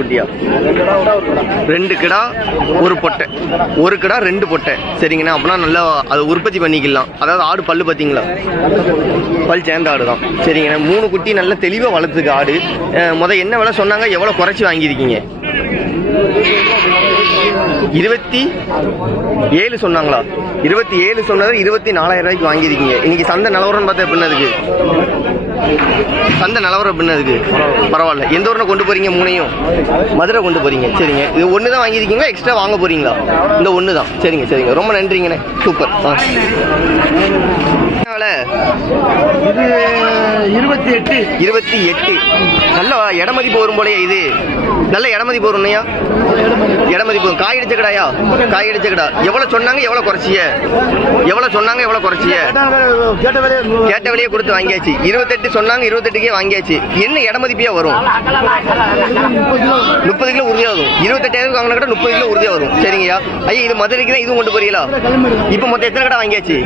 குட்டியா ரெண்டு கிடா ஒரு பொட்டை. ஒரு கிடா ரெண்டு பொட்டை. சரிங்கண்ணா அப்படின்னா நல்லா அதை உற்பத்தி பண்ணிக்கலாம். அதாவது ஆடு பல்லு பார்த்தீங்களா? பல் சேர்ந்த ஆடு தான் சரிங்கண்ணா மூணு குட்டி நல்லா தெளிவாக வளர்த்துக்கு ஆடு. முத என்ன விலை சொன்னாங்க? எவ்வளோ குறைச்சி வாங்கியிருக்கீங்க? இருபத்தி ஏழு சொன்னாங்களா? இருபத்தி ஏழு சொன்னது இருபத்தி நாலாயிரம் ரூபாய்க்கு வாங்கியிருக்கீங்க. இன்னைக்கு சந்தை நிலவரம்னு பார்த்தா எப்படின்னு அதுக்கு சந்தை நிலவரம் பின்ன இருக்கு? பரவாயில்ல. எந்த ஊரில் கொண்டு போறீங்க மூணையும்? மதுரை கொண்டு போறீங்க. சரிங்க. இது ஒன்று தான் வாங்கியிருக்கீங்களா? எக்ஸ்ட்ரா வாங்க போறீங்களா? இந்த ஒன்று தான் சரிங்க சரிங்க. ரொம்ப நன்றிங்கண்ணே. சூப்பர். ஆ. என்ன இது இருபத்தி எட்டு. இருபத்தி எட்டு. நல்ல இடமதிப்பு வரும் போலயே இது. நல்ல இடமதிப்பு வரும்னையா இடமதிப்பு வரும். காய் அடிச்ச கடாயா காய் அடிச்ச கடா எவ்வளவு சொன்னாங்க எவ்வளவு குறைச்சிய? எவ்வளவு சொன்னாங்க எவ்வளவு குறைச்சிய? கேட்ட வேலையை விலையே கொடுத்து வாங்கியாச்சு. இருபத்தெட்டு சொன்னாங்க இருபத்தெட்டுக்கே வாங்கியாச்சு. என்ன இடமதிப்பியா வரும்? முப்பது கிலோ உறுதியா வரும். இருபத்தெட்டாயிரம் வாங்கின கடை முப்பது கிலோ உறுதியா வரும். சரிங்கய்யா. ஐயா இது மதுரைக்கு தான் இதுவும் கொண்டு போறீங்களா? இப்போ மொத்தம் எத்தனை கடை வாங்கியாச்சு?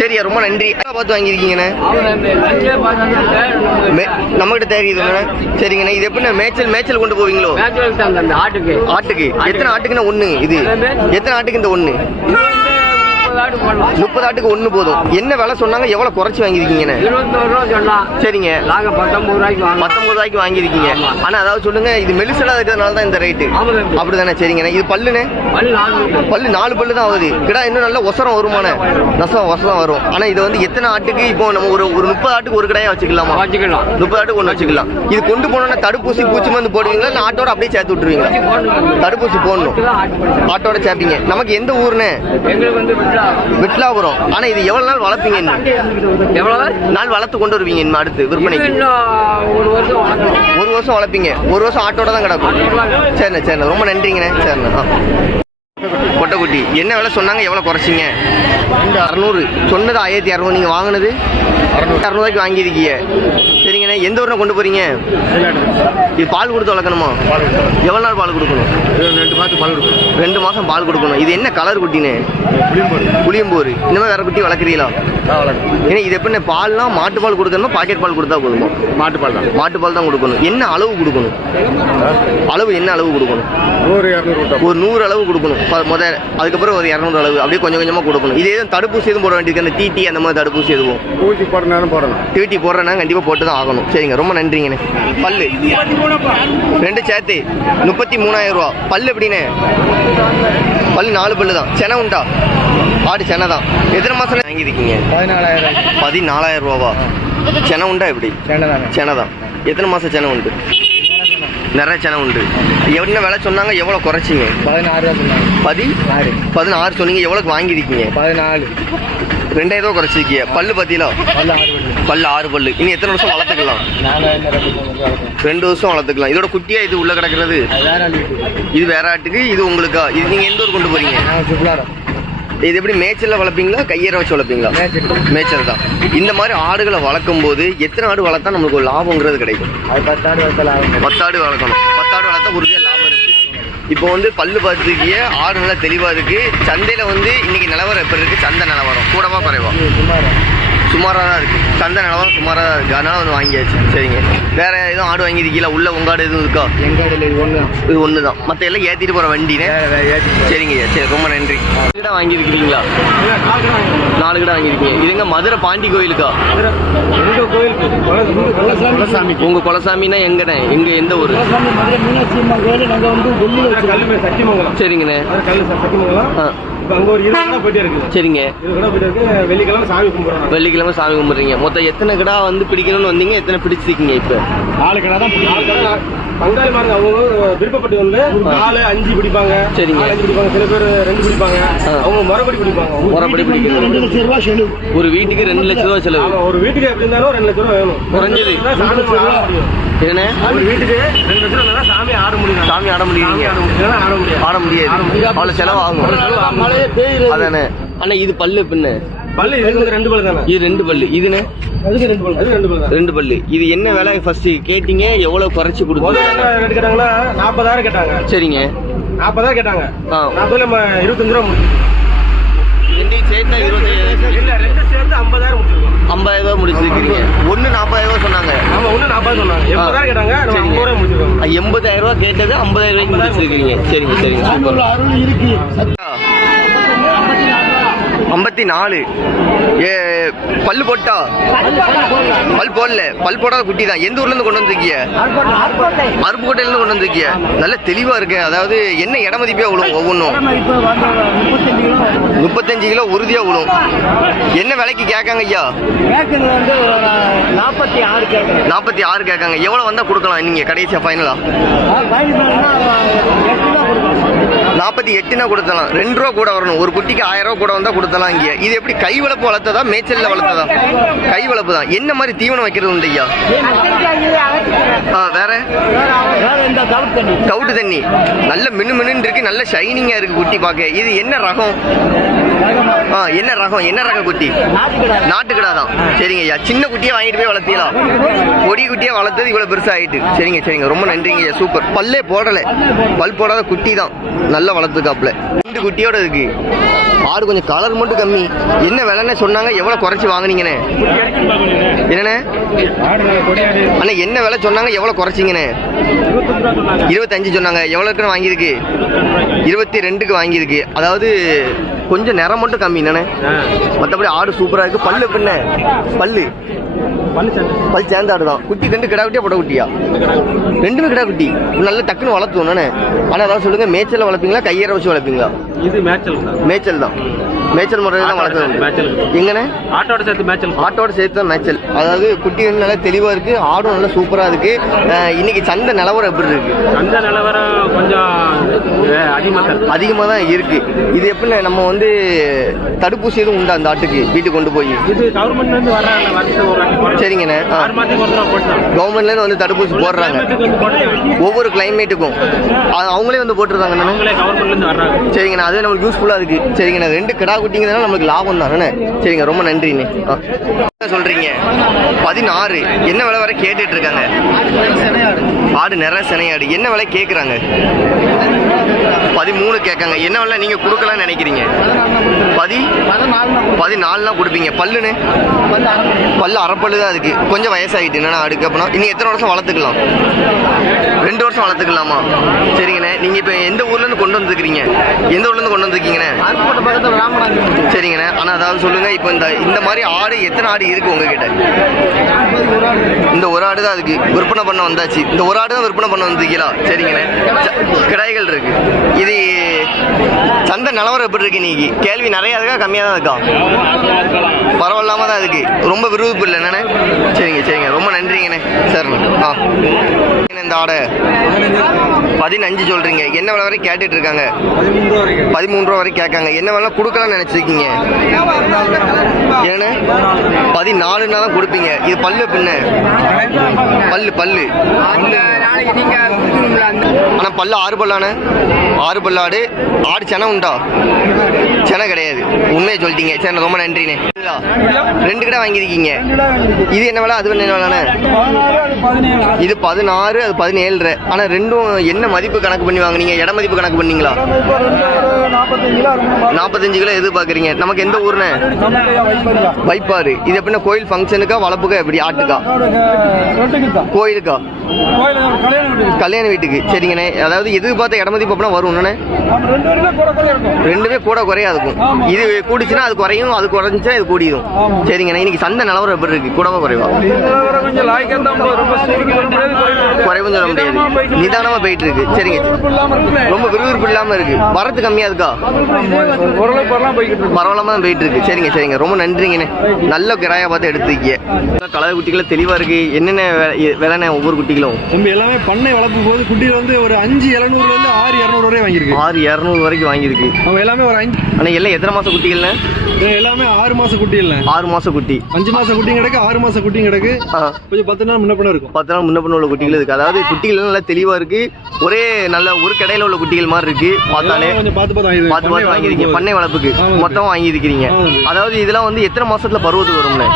சரியா ரொம்ப நன்றி. பார்த்து வாங்கியிருக்கீங்கண்ணே? நம்மகிட்ட தெரியுதுண்ணே சரிங்கண்ணே இது எப்படிண்ணே மேய்ச்சல் மேய்ச்சல் கொண்டு போவீங்களோ? ஆட்டுக்கு. ஆட்டுக்கு. எத்தனை ஆட்டுக்குண்ணே ஒண்ணு இது? எத்தனை ஆட்டுக்கு இந்த ஒண்ணு? முப்பது ஆட்டுக்கு ஒண்ணு போதும். என்ன விலை சொன்னாங்க? எவ்வளவு குறைச்சி இருபத்தோரு ரூபா சொன்னான் சரிங்க. நாங்க பத்தொன்பது ரூபாய்க்கு வாங்க பத்தொன்பது ரூபாய்க்கு வாங்கியிருக்கீங்க. ஆனா அதாவது சொல்லுங்க இது மெலிசலா இருக்கிறதுனால தான் இந்த ரேட்டு. அப்படிதானே? சரிங்கண்ணே. இது பல்லுண்ணே? பல்லு நாலு. பல்லு. தான் ஆகுது. கிடா இன்னும் நல்ல ஒசரம் வருமானே நசம் ஒசரம் வரும். ஆனா இது வந்து எத்தனை ஆட்டுக்கு இப்போ நம்ம ஒரு ஒரு முப்பது ஆட்டுக்கு ஒரு கடையா வச்சுக்கலாமா? வச்சுக்கலாம். முப்பது ஆட்டுக்கு ஒன்று வச்சுக்கலாம். இது கொண்டு போனோம்னா தடுப்பூசி பூச்சி மருந்து போடுவீங்களா? இல்லை ஆட்டோட அப்படியே சேர்த்து விட்டுருவீங்களா? தடுப்பூசி போடணும். ஆட்டோட சேர்ப்பீங்க. நமக்கு எந்த ஊர்னே எங்களுக்கு வந்து விட்லாபுரம். ஆனா இது எவ்வளவு நாள் வளர்ப்பீங்க இன்னும் எவ்வளவு? நாள் வளர்த்து கொண்டு வருவீங்க இனிமே அடுத்து இது விற்பனைக்கு இன்னும் ஒரு வருஷம் வளர்க்கணும். ஒரு வருஷம் வளர்ப்பீங்க. ஒரு வருஷம் ஆட்டோட தான் கிடக்கும். சரிண்ணே சரிண்ணே. ரொம்ப நன்றிங்கண்ணே. சரிண்ணே ஆ. பொட்டைக்குட்டி. என்ன விலை சொன்னாங்க? எவ்வளோ குறைச்சிங்க? அறநூறு. சொன்னது ஆயிரத்தி இரநூறு நீங்கள் வாங்கினது? அறநூறுவாய்க்கு வாங்கியிருக்கீங்க. சரிங்கண்ணே. எந்த ஊரில் கொண்டு போகிறீங்க இது பால் கொடுத்து வளர்க்கணுமா? எவ்வளோ நாள் பால் கொடுக்கணும்? ரெண்டு மாதத்துக்கு பால் கொடுக்கும் ரெண்டு மாதம் பால் கொடுக்கணும். இது என்ன கலர் குட்டின்னு புளியம்போர். இந்த மாதிரி வேற குட்டி வளர்க்குறீங்களா? ஏன்னா இது எப்படின்னு பால்னா மாட்டு பால் கொடுக்கணுமா? பாக்கெட் பால் கொடுத்தா போதுமா? மாட்டு பால் தான். மாட்டு பால் தான் கொடுக்கணும். என்ன அளவு கொடுக்கணும்? அளவு என்ன அளவு கொடுக்கணும்? ஒரு நூறு அளவு கொடுக்கணும். ப- முத அதுக்கப்புறம் ஒரு இரநூறு அளவு. அப்படியே கொஞ்சம் கொஞ்சமாக கொடுக்கணும். இது எதுவும் தடுப்பூசி எதுவும் போட வேண்டியது அந்த டிடி அந்த மாதிரி தடுப்பூசி எதுவும். ஊசி போடணும் போடணும் டிடி போடுறேன்னா கண்டிப்பாக போட்டு தான் ஆகணும். சரிங்க ரொம்ப நன்றிங்கண்ணே. பல்லு. ரெண்டு சேர்த்து முப்பத்தி மூணாயிரம் ரூபா. பல்லு எப்படிண்ணே? பல்லு நாலு பல்லு தான். செனை உண்டா? ஆடு செனை தான். எத்தனை மாதம் வாங்கியிருக்கீங்க. பதினாலாயிரம். பதினாலாயிரம் ரூபாவா? செனை உண்டா எப்படி? செனை தான். எத்தனை மாதம் செனை உண்டு? நிறைய செனை உண்டு. என்ன விலை சொன்னாங்க? எவ்வளோ குறைச்சிங்க? பதினாறு ரூபா சொன்னாங்க. பதி? ஆறு. பதினாறு சொன்னீங்க. எவ்வளோக்கு வாங்கியிருக்கீங்க? பதினாலு. ரெண்டாயிரம் ரூபா குறைச்சிருக்கீங்க. பல்லு பத்தியில பல்லு ஆறு பல்லு. இனி எத்தனை வருஷம் வளர்த்துக்கலாம்? ரெண்டு வருஷம் வளர்த்துக்கலாம். இதோட குட்டியா இது உள்ள கிடக்கிறது? இது வேற ஆட்டுக்கு இது உங்களுக்கா? இது நீங்க எந்த ஊர் கொண்டு போறீங்க? இது எப்படி மேய்ச்சல்ல வளர்ப்பீங்களா கையேற வச்சு வளர்ப்பீங்களா? மேய்ச்சல். தான். இந்த மாதிரி ஆடுகளை வளர்க்கும் போது எத்தனை ஆடு வளர்த்தா நமக்கு ஒரு லாபங்கிறது கிடைக்கும்? அது பத்தாடு ஆகும் பத்தாடு வளர்க்கணும். பத்தாடு வளர்த்தா உறுதியாக லாபம் இருக்கு. இப்போ வந்து பல்லு பார்த்துக்கிய ஆடு நல்லா தெளிவாக இருக்கு. சந்தையில வந்து இன்னைக்கு நிலவரம் எப்படி இருக்கு? சந்தை நிலவரம். கூடவா குறைவா? சுமாராக தான் இருக்கு. சந்தை நிலவரம் சுமாராக தான் இருக்கு. அதனால வந்து வாங்கியாச்சு. சரிங்க. வேற எதுவும் ஆடு வாங்கியிருக்கீங்களா? உள்ள உங்க ஆடு எதுவும் இருக்கா? எங்கள் இதில் இது ஒன்று தான் இது ஒன்று தான் மற்ற எல்லாம் ஏற்றிட்டு போகிற வண்டினே? ஏற்றி சரிங்க சரி ரொம்ப நன்றி. கிட்ட வாங்கியிருக்கிறீங்களா? நாலு கிட்ட வாங்கியிருக்கீங்க. இதுங்க மதுரை பாண்டி கோயிலுக்கா? கோயிலுக்கு? குலசாமி. உங்க குலசாமின்னா எங்கண்ணே? எங்க எந்த ஊர்? சரிங்கண்ணே. அங்கே ஒரு இருபது போயிட்டே இருக்குது. சரிங்க. வெள்ளிக்கிழமை சாமி கும்பிட்றோம் வெள்ளிக்கிழமை சாமி கும்பிட்றீங்க. மொத்தம் எத்தனை கிடா வந்து பிடிக்கணும்னு வந்தீங்க? எத்தனை பிடிச்சிருக்கீங்க இப்போ? நாலு கடை தான் நாலு கடை நான் பங்காளி மாருங்க அவங்க விருப்பப்பட்டு வந்து நாலு அஞ்சு பிடிப்பாங்க சரிங்க. அஞ்சு பிடிப்பாங்க சில பேர் ரெண்டு பிடிப்பாங்க. அவங்க முறைப்படி பிடிப்பாங்க. ஒரு முறைப்படி பிடிக்கணும் ரெண்டு லட்சம் ரூபா செலவு. ஒரு வீட்டுக்கு ரெண்டு லட்ச ரூபா செலவு. ஒரு வீட்டுக்கு எப்படி இருந்தாலும் ரெண்டு லட்ச ரூபா வேணும். குறைஞ்சது. என்ன ஒரு வீட்டுக்கு ரெண்டு லட்ச ரூபா இருந்தா தான் சாமி ஆட முடியும். சாமி ஆட முடியும். ஆட முடியாது. ஆட முடியாது. அவ்வளோ செலவாகும். அதானே? அண்ணா இது பல்லு பின்ன. பல்லு ரெண்டு பல்லு தானே? இது ரெண்டு பல்லு. இதுன்னு அதுக்கு ரெண்டு பல்லு. அது ரெண்டு பல்லு ரெண்டு பல்லு. இது என்ன விலை? ஃபர்ஸ்ட் கேட்டீங்க எவ்வளவு குறைச்சு கொடுத்தீங்க? கேட்டாங்கன்னா நாற்பதாயிரம் கேட்டாங்க. சரிங்க. நாற்பதாயிரம் கேட்டாங்க. ஆ. நாற்பதுல நம்ம இருபத்தஞ்சு ரூபா ரெண்டையும் சேர்த்தா இருபத்தி இல்ல ரெண்டு சேர்ந்து ஐம்பதாயிரம் முடிச்சிருக்கோம். ஐம்பதாயிரம் ரூபா முடிச்சிருக்கீங்க. ஒன்று நாற்பதாயிரம் சொன்னாங்க. ஆமா ஒண்ணு நாற்பது சொன்னாங்க. எண்பதாயிரம் கேட்டாங்க சரிங்க. ரூபாய் முடிச்சிருக்கோம். எண்பதாயிரம் கேட்டது ஐம்பதாயிரம் ரூபாய்க்கு முடிச்சிருக்கீங்க. சரிங்க சரிங்க சூப்பர். அருள் இருக்கு. ஐம்பத்தி நாலு. ஏ பல்லு போட்டா? பல் போடல. பல் போடாத குட்டி தான் எந்த ஊர்ல இருந்து கொண்டு வந்திருக்கிய? அருப்புக்கோட்டையில இருந்து கொண்டு வந்திருக்கீங்க நல்ல தெளிவா இருக்கு. அதாவது என்ன இட மதிப்பே விழும் ஒவ்வொன்றும்? முப்பத்தஞ்சு கிலோ உறுதியாக உறுதியா விழும். என்ன விலைக்கு கேட்காங்க ஐயா? நாற்பத்தி ஆறு நாற்பத்தி ஆறு கேட்காங்க. எவ்வளவு வந்தா கொடுக்கலாம் நீங்க கடைசியா ஃபைனலா நாற்பத்தி எட்டுனா கொடுத்தலாம். ரெண்டு ரூபா கூட வரணும். ஒரு குட்டிக்கு ஆயிரம் ரூபா கூட வந்தால் கொடுத்தலாம் இங்கே இது எப்படி கை வளர்ப்பு வளர்த்ததா மேய்ச்சலில் வளர்த்ததா? கை வளர்ப்பு தான். என்ன மாதிரி தீவனம் வைக்கிறது உண்டு ஐயா? ஆ, வேற? வேற தண்ணி. நல்ல மினு மினுன்னு இருக்கு. நல்ல ஷைனிங்காக இருக்கு குட்டி பார்க்க. இது என்ன ரகம்? ஆ என்ன ரகம்? என்ன ரக குட்டி? நாட்டுக்கிடா நாட்டுக்கடா தான் சரிங்க ஐயா. சின்ன குட்டியை வாங்கிட்டு போய் வளர்த்தீங்களா? பொடி குட்டியை வளர்த்தது இவ்வளோ பெருசாக ஆயிட்டு சரிங்க சரிங்க. ரொம்ப நன்றிங்க ஐயா. சூப்பர். பல்லே போடலை. பல் போடாத குட்டி தான் நல்லா வளர்த்துக்காப்புல. ரெண்டு குட்டியோட இருக்கு. ஆடு கொஞ்சம் கலர் மட்டும் கம்மி. என்ன விலைன்னு சொன்னாங்க? எவ்வளோ குறைச்சி வாங்கினீங்கண்ணே என்னண்ணே? அண்ணா என்ன விலை சொன்னாங்க? எவ்வளோ குறைச்சிங்கண்ணே இருபத்தஞ்சு சொன்னாங்க. எவ்வளோக்குன்னு வாங்கியிருக்கு? இருபத்தி ரெண்டுக்கு வாங்கியிருக்கு. அதாவது கொஞ்சம் நிறம் மட்டும் கம்மி என்னண்ணே? மற்றபடி ஆடு சூப்பராக இருக்கு. பல்லு பின்ன. பல்லு. பல் சேர்ந்த ஆடு தான். குட்டி ரெண்டு கிடா குட்டியா பொட்டை குட்டியா? ரெண்டுமே கிடா குட்டி. நல்ல டக்குன்னு வளர்த்துவோம் ஆனால் அதாவது சொல்லுங்க மேய்ச்சல் வளர்ப்பீங்களா? கையற வச்சு வளர்ப்பீங்களா? இது தான். மேய்ச்சல் தான். மேய்ச்சல் முறையில் தான் வளர்க்குறது. மேய்ச்சல். எங்கண்ணே? ஆட்டோட சேர்த்து மேட்சல் ஆட்டோட சேர்த்து தான் மேய்ச்சல். அதாவது குட்டி வந்து நல்லா தெளிவாக இருக்கு. ஆடும் நல்லா சூப்பராக இருக்கு. இன்னைக்கு சந்தை நிலவரம் எப்படி இருக்கு? அந்த நிலவரம் கொஞ்சம் அதிகமாக அதிகமாக தான் இருக்கு. இது எப்படி நம்ம வந்து தடுப்பூசி எதுவும் உண்டா அந்த ஆட்டுக்கு? வீட்டுக்கு கொண்டு போய்? இது கவர்மெண்ட்ல இருந்து வர. சரிங்கண்ணே. கவர்மெண்ட்லேருந்து வந்து தடுப்பூசி போடுறாங்க. ஒவ்வொரு கிளைமேட்டுக்கும் அவங்களே வந்து போட்டுருந்தாங்க சரிங்கண்ணா. அது நம்மளுக்கு யூஸ்ஃபுல்லாக இருக்கு. சரிங்கண்ணா. ரெண்டு கிடா குட்டிங்கிறதுனால நம்மளுக்கு லாபம் தானே. சரிங்க ரொம்ப நன்றிண்ணே. ஆ என்ன சொல்றீங்க? பதினாறு. என்ன விலை வரை கேட்டுட்டு இருக்காங்க ஆடு நிறைய சினையாடு. என்ன விலை கேட்குறாங்க பதிமூணு கேட்காங்க. என்ன விலை நீங்க கொடுக்கலாம்னு நினைக்கிறீங்க? பதி பதினாலுனா கொடுப்பீங்க. பல்லுன்னு பல்லு அரைப்பல்லு தான் இருக்கு கொஞ்சம் வயசாயிட்டு என்னன்னா அடுக்கு அப்படின்னா இன்னும் எத்தனை வருஷம் வளர்த்துக்கலாம்? ரெண்டு வருஷம் வளர்த்துக்கலாமா? சரிங்கண்ணே. நீங்க இப்போ எந்த ஊர்ல இருந்து கொண்டு வந்துருக்கீங்க எந்த ஊர்ல இருந்து கொண்டு வந்திருக்கீங்கண்ணே? சரிங்கண்ணே. ஆனா அதாவது சொல்லுங்க இப்போ இந்த இந்த மாதிரி ஆடு எத்தனை ஆடு இருக்கு உங்ககிட்ட? இந்த ஒரு ஆடு தான் அதுக்கு விற்பனை பண்ண வந்தாச்சு. இந்த ஒரு ஆடு தான் விற்பனை பண்ண வந்திருக்கீங்களா? சரிங்கண்ணே. கிடாய்கள் இருக்கு. இது சந்தை நிலவரம் எப்படி இருக்கு இன்னைக்கு? கேள்வி நிறைய இருக்கா? கம்மியாக தான் இருக்கா? பரவாயில்லாம தான் இருக்கு. ரொம்ப விருப்பம் இல்லை என்னண்ணே சரிங்க சரிங்க. ரொம்ப நன்றிங்கண்ணே. சரிண்ணே. ஆ. இந்த ஆடை. பதினஞ்சு சொல்றீங்க. என்ன விலை வரை கேட்டுட்டு இருக்காங்க? பதிமூணு ரூபா வரைக்கும் கேட்காங்க. என்ன வேலை கொடுக்கலாம்னு நினைச்சிருக்கீங்க. ஏன்னு? பதினாலுன்னா தான் கொடுப்பீங்க. இது பல்லு பின்ன. பல்லு பல்லு. நாளைக்கு ஆனா பல்லு ஆறு பல்லானே? ஆறு பல்லாடு. ஆடு சென உண்டா? சென கிடையாது. உண்மையை சொல்லிட்டீங்க. சரி ரொம்ப நன்றிண்ணே. ரெண்டு கடை வாங்கியிருக்கீங்க. இது என்ன வேலை? அது என்ன விலைண்ணே? இது பதினாறு அது பதினேழு ஆனா ரெண்டும் என்ன மதிப்பு கணக்கு பண்ணி வாங்குனீங்க? இட மதிப்பு கணக்கு பண்ணீங்களா? நாற்பத்தஞ்சு கிலோ எதிர்பார்க்குறீங்க. நமக்கு எந்த ஊர்னே? வைப்பாரு இது எப்படின்னா கோயில் ஃபங்க்ஷனுக்கா வளர்ப்புக்கா எப்படி ஆட்டுக்கா. கோயிலுக்கா? கல்யாண வீட்டுக்கு. சரிங்கண்ணே. அதாவது எதிர்பார்த்த இட மதிப்பு அப்படின்னா வரும் ரெண்டுமே கூட குறையா இருக்கும். இது கூடிச்சுன்னா அது குறையும் அது குறைஞ்சிச்சா இது கூடிடும் ஆமா. சரிங்கண்ணே. இன்னைக்கு சந்தை நிலவரம் எப்படி இருக்கு? கூடவா குறைவா? குறைவும் சொல்ல முடியாது. நிதானமா போயிட்டு இருக்கு. சரிங்க. ரொம்ப விறுவிறுப்பு இல்லாம இருக்கு. வரத்து கம்மியா இருக்கா? பரவாயில்லாம தான் போயிட்டு இருக்கு. சரிங்க சரிங்க. ரொம்ப நன்றிங்கண்ணே. நல்ல கிராயா பார்த்து எடுத்துக்கீங்க கலர் குட்டிகளும் தெளிவா இருக்கு. என்னென்ன விலைண்ணே ஒவ்வொரு குட்டிகளும் நம்ம எல்லாமே பண்ணை வளர்க்கும் போது குட்டியில வந்து ஒரு அஞ்சு எழுநூறுல இருந்து ஆறு இரநூறு வரை வாங்கியிருக்கு. ஆறு இரநூறு வரைக்கும் வாங்கியிருக்கு. அவங்க எல்லாமே ஒரு அஞ்சு ஆனா எல்லாம் எத்தனை மாசம் குட்டிகள்ண்ணே? இது எல்லாமே ஆறு மாச குட்டி இல்ல ஆறு மாசம் குட்டி. அஞ்சு மாச குட்டியும் கிடக்கு ஆறு மாச குட்டியும் கிடக்கு. கொஞ்சம் பத்து நாள் முன்ன இருக்கும். பத்து நாள் முன்ன பண்ண உள்ள குட்டிகள் இருக்கு. அதாவது குட்டிகள் நல்லா தெளிவா இருக்கு. ஒரே நல்ல ஒரு கடையில உள்ள குட்டிகள் மாதிரி இருக்கு. பார்த்தாலே கொஞ்சம் பார்த்து பார்த்து. பார்த்து பார்த்து பண்ணை வாங்கியிருக்கீங்க பண்ணை வளர்ப்புக்கு. மொத்தம் வாங்கியிருக்கிறீங்க. அதாவது இதெல்லாம் வந்து எத்தனை மாசத்துல பருவத்துக்கு போது.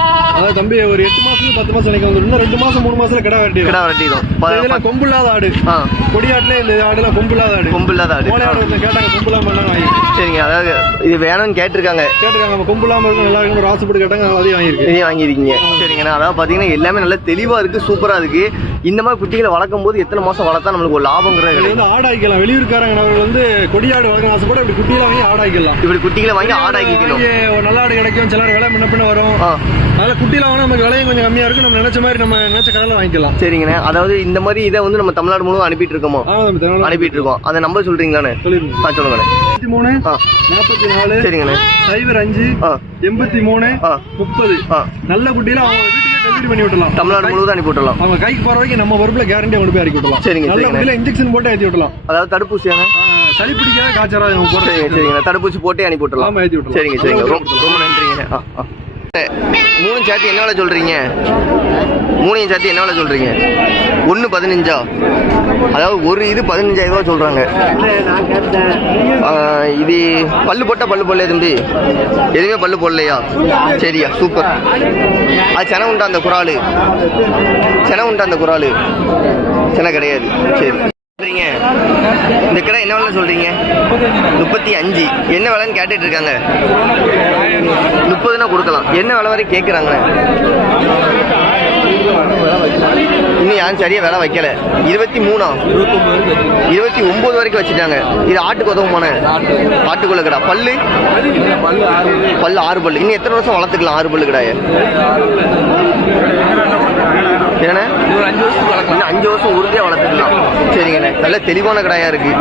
அதாவது தம்பி ஒரு எட்டு மாசம் பத்து மாசம் நினைக்க இன்னும் ரெண்டு மாசம் மூணு மாசத்துல கிடா வெட்டி கிடா வெட்டிடும் இதெல்லாம் கொம்புல்லாத ஆடு. ஆ. கொடியாட்டுல இந்த ஆடுலாம் கொம்புல்லாத ஆடு. கொம்பு இல்லாத ஆடு கோழை ஆடு கேட்டாங்க பண்ணாங்க வாங்கி. சரிங்க அதாவது இது வேணும்னு கேட்டிருக்காங்க. கேட்டிருக்காங்க நம்ம கொம்புலாம இருக்கும் நல்லா இருக்கும் ஆசைப்பட்டு கேட்டாங்க அதையும் வாங்கியிருக்கு இதையும் வாங்கியிருக்கீங்க. சரிங்கண்ணா அதாவது பார்த்தீங்கன்னா எல்லாமே நல்லா தெளிவாக இருக்குது சூப்பராக இருக்குது இந்த மாதிரி குட்டிகளை வளர்க்கும் போது எத்தனை மாதம் வளர்த்தா நம்மளுக்கு ஒரு லாபங்கிறது வந்து ஆடாய்க்கலாம் வெளியூர்காரங்க வந்து கொடியாடு வளர்க்க ஆசைப்பட்டு அப்படி குட்டியெல்லாம் வாங்கி ஆடாய்க்கலாம் இப்படி குட்டிகளை வாங்கி வாங்கி ஒரு நல்ல ஆடு கிடைக்கும். சிலர் விலை முன்ன பின்ன வரும். அதனால குட்டியில வாங்கினா நமக்கு விலையும் கொஞ்சம் கம்மியா இருக்கும். நம்ம நினைச்ச மாதிரி நம்ம நினைச்ச கடையில வாங்கிக்கலாம். சரிங்கண்ணே. அதாவது இந்த மாதிரி இதை வந்து நம்ம தமிழ்நாடு முழுவதும் அனுப்பிட்டு இருக்கோமோ? அனுப்பிட்டு இருக்கோம். அந்த நம்பர் சொல்றீங்களாண்ணே? சொல்லிருங்க ஆ சொல்லுங்கண்ணே. மூணு நாற்பத்தி நாலு சரிங்கண்ணே. சைபர் அஞ்சு எண்பத்தி மூணு முப்பது. நல்ல குட்டியில அவங்க வீட்டுக்கே டெலிவரி பண்ணி விட்டலாம் தமிழ்நாடு முழுவதும் அனுப்பி விட்டுறலாம் அவங்க கைக்கு போற வரைக்கும் நம்ம பொறுப்புல கேரண்டியா கொண்டு போய் இறக்கி விட்டலாம் சரிங்க, நல்ல சரிங்க. இன்ஜெக்ஷன் போட்டு ஏத்தி விட்டலாம் அதாவது தடுப்பூசியாங்க ஆ, சளி பிடிக்காத போறது சரிங்க சரிங்கண்ணே தடுப்பூசி போட்டே அனுப்பி விட்டுறலாம் ஆமா ஏத்தி விட்டலாம் சரிங்க சரிங்க. ரொம்ப ரொம்ப நன்றிங்க. ஆ மூணு சேர்த்து என்ன விலை சொல்கிறீங்க மூணையும் சேர்த்து என்ன விலை சொல்கிறீங்க ஒன்று பதினஞ்சா? அதாவது ஒரு இது பதினஞ்சாயிரம் ரூபா சொல்கிறாங்க இது பல்லு போட்டால் பல்லு போடலையா தம்பி? எதுவுமே பல்லு போடலையா? சரியா சூப்பர். அது சென உண்டா அந்த குறாலு? சென உண்டா அந்த குறாலு? சென கிடையாது. சரி. சொல்றீங்க? இந்த கடை என்ன விலை சொல்றீங்க? முப்பத்தி அஞ்சு. என்ன விலைன்னு கேட்டுட்டு இருக்காங்க. முப்பதுனா கொடுக்கலாம். என்ன விலை வரை கேட்குறாங்க இன்னும் யாரும் சரியா வேலை வைக்கல. இருபத்தி மூணா? இருபத்தி ஒன்பது வரைக்கும் வச்சுட்டாங்க. இது ஆட்டுக்கு உதவுமான ஆட்டுக்குள்ள கடா. பல்லு? பல்லு ஆறு பல்லு. இன்னும் எத்தனை வருஷம் வளர்த்துக்கலாம் ஆறு பல்லு கடாய? ஏண்ணே இன்னும் அஞ்சு வருஷம் உறுதியாக வளர்த்துக்கலாம் சரிங்கண்ணே. நல்ல தெளிவான கடாயா இருக்கு.